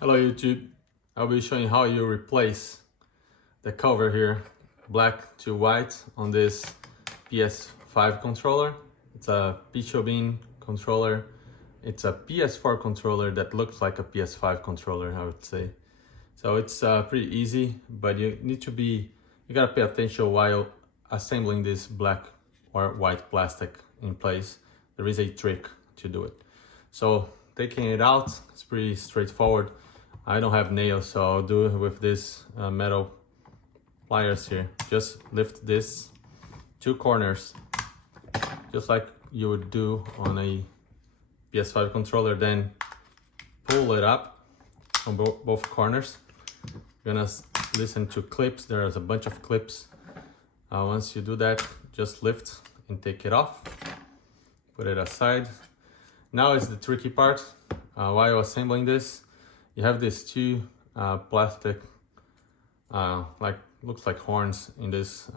Hello YouTube, I'll be showing how you replace the cover here, black to white, on this PS5 controller. It's a PIsobin controller. It's a PS4 controller that looks like a PS5 controller, I would say. So it's pretty easy, but you gotta pay attention while assembling this black or white plastic in place. There is a trick to do it. So taking it out, it's pretty straightforward. I don't have nails, so I'll do it with this metal pliers here. Just lift this two corners, just like you would do on a PS5 controller, then pull it up on both corners. You're gonna listen to clips. There's a bunch of clips. Once you do that, just lift and take it off. Put it aside. Now is the tricky part. While assembling this, you have these two plastic, looks like horns in this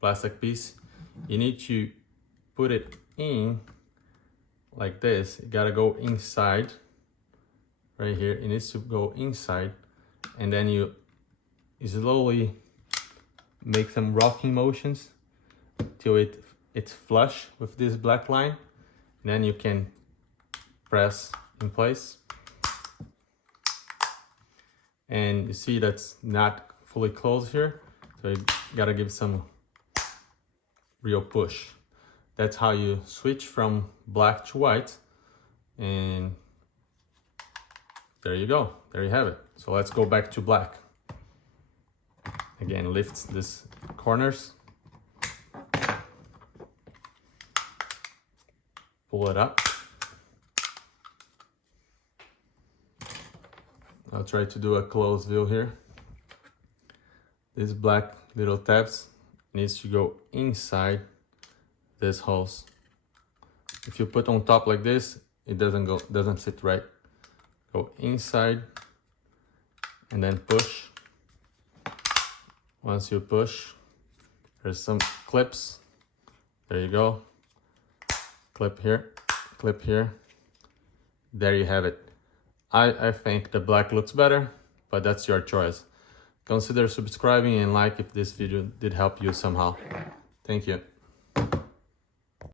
plastic piece. You need to put it in like this. You gotta go inside, right here. It needs to go inside, and then you slowly make some rocking motions till it's flush with this black line. And then you can press in place. And you see that's not fully closed here, so you gotta give some real push. That's how you switch from black to white, and there you go, there you have it. So let's go back to black. Again, lift these corners, pull it up. I'll try to do a close view here. These black little tabs needs to go inside this holes. If you put on top like this, it doesn't sit right. Go inside and then push. Once you push, there's some clips. There you go. Clip here, clip here. There you have it. I think the black looks better, but that's your choice. Consider subscribing and like if this video did help you somehow. Thank you.